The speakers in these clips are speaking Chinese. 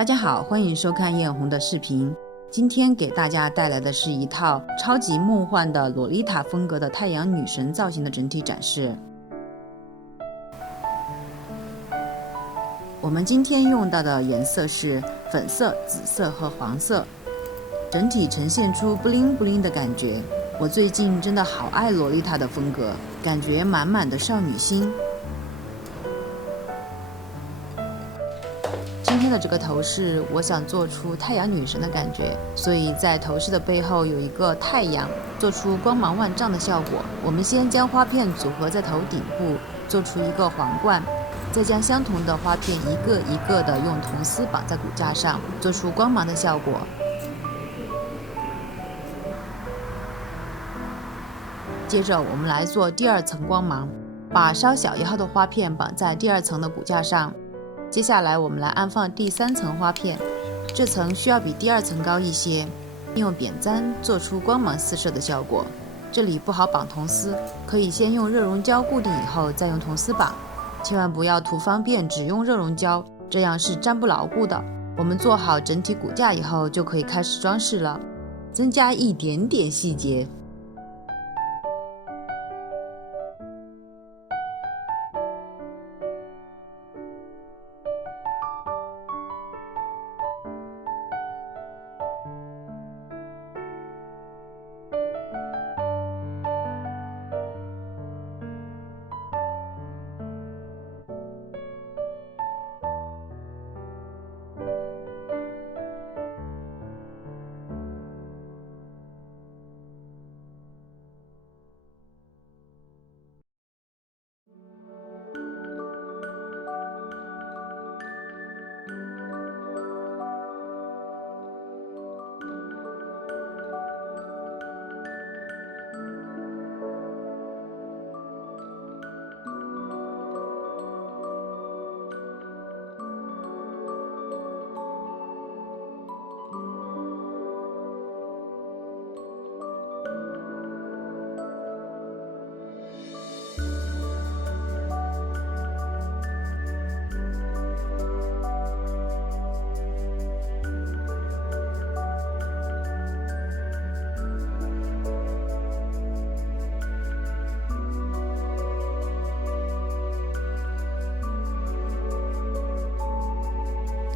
大家好，欢迎收看艳红的视频。今天给大家带来的是一套超级梦幻的洛丽塔风格的太阳女神造型的整体展示。我们今天用到的颜色是粉色、紫色和黄色，整体呈现出布灵布灵的感觉。我最近真的好爱洛丽塔的风格，感觉满满的少女心。今天的这个头饰，我想做出太阳女神的感觉，所以在头饰的背后有一个太阳，做出光芒万丈的效果。我们先将花片组合在头顶部，做出一个皇冠，再将相同的花片一个一个的用铜丝绑在骨架上，做出光芒的效果。接着我们来做第二层光芒，把稍小1号的花片绑在第2层的骨架上。接下来我们来安放第3层花片，这层需要比第2层高一些，用扁簪做出光芒四射的效果。这里不好绑铜丝，可以先用热熔胶固定以后再用铜丝绑，千万不要图方便只用热熔胶，这样是粘不牢固的。我们做好整体骨架以后就可以开始装饰了，增加一点点细节。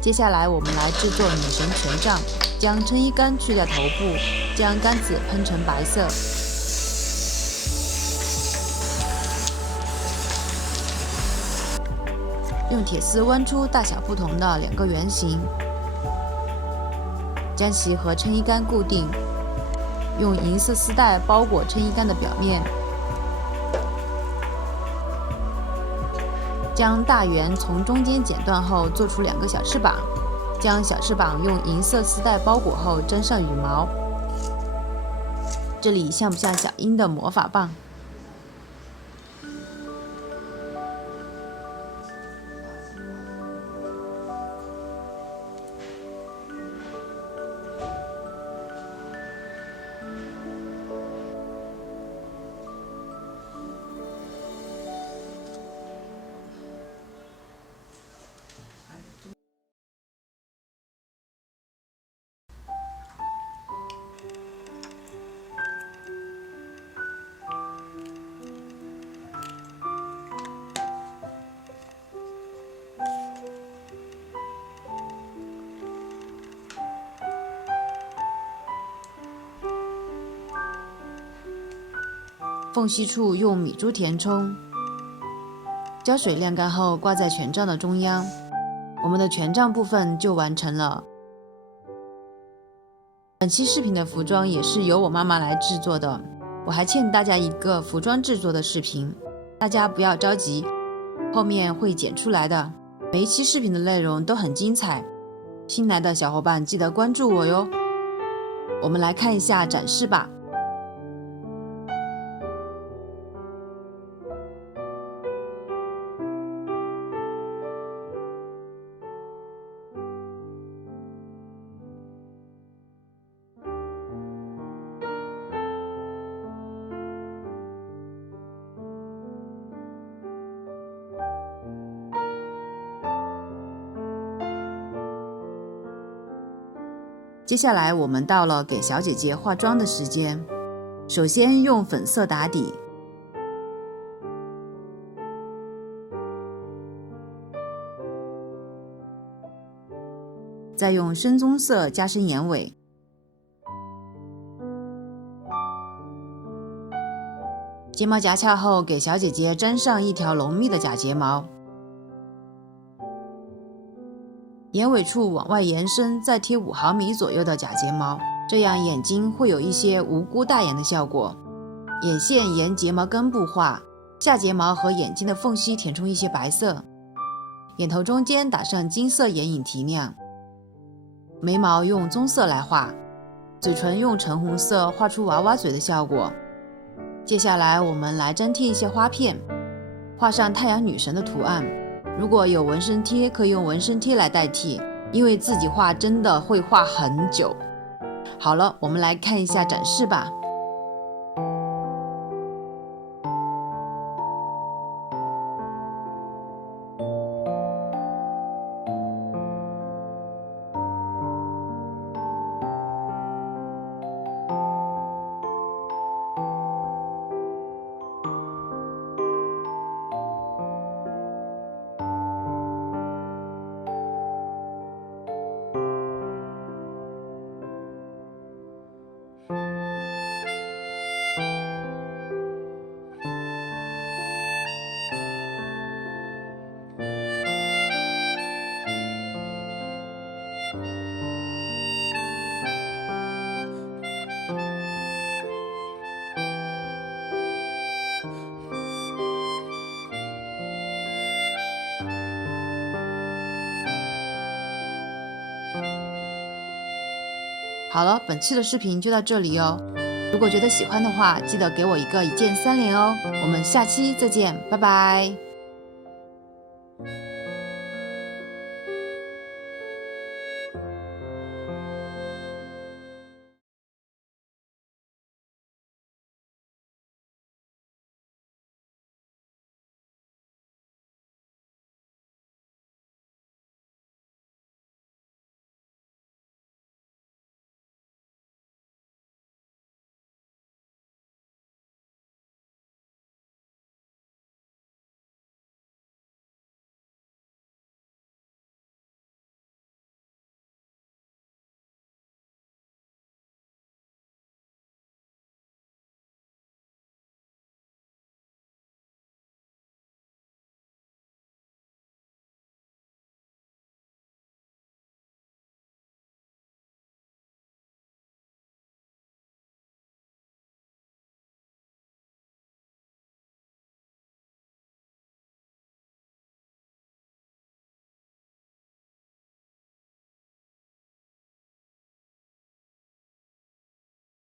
接下来我们来制作女神权杖，将衬衣杆去掉头部，将杆子喷成白色。用铁丝弯出大小不同的2个圆形，将其和衬衣杆固定，用银色丝带包裹衬衣杆的表面，将大圆从中间剪断后做出2个小翅膀，将小翅膀用银色丝带包裹后粘上羽毛。这里像不像小樱的魔法棒？缝隙处用米珠填充，胶水晾干后挂在权杖的中央，我们的权杖部分就完成了。本期视频的服装也是由我妈妈来制作的，我还欠大家一个服装制作的视频，大家不要着急，后面会剪出来的。每一期视频的内容都很精彩，新来的小伙伴记得关注我哟。我们来看一下展示吧。接下来我们到了给小姐姐化妆的时间，首先用粉色打底，再用深棕色加深眼尾，睫毛夹翘后，给小姐姐粘上一条浓密的假睫毛，眼尾处往外延伸，再贴5毫米左右的假睫毛，这样眼睛会有一些无辜大眼的效果。眼线沿睫毛根部画，下睫毛和眼睛的缝隙填充一些白色，眼头中间打上金色眼影提亮，眉毛用棕色来画，嘴唇用橙红色画出娃娃嘴的效果。接下来我们来粘贴一些花片，画上太阳女神的图案。如果有纹身贴，可以用纹身贴来代替，因为自己画真的会画很久。好了，我们来看一下展示吧。好了，本期的视频就到这里哦。如果觉得喜欢的话，记得给我一个一键3连哦。我们下期再见，拜拜。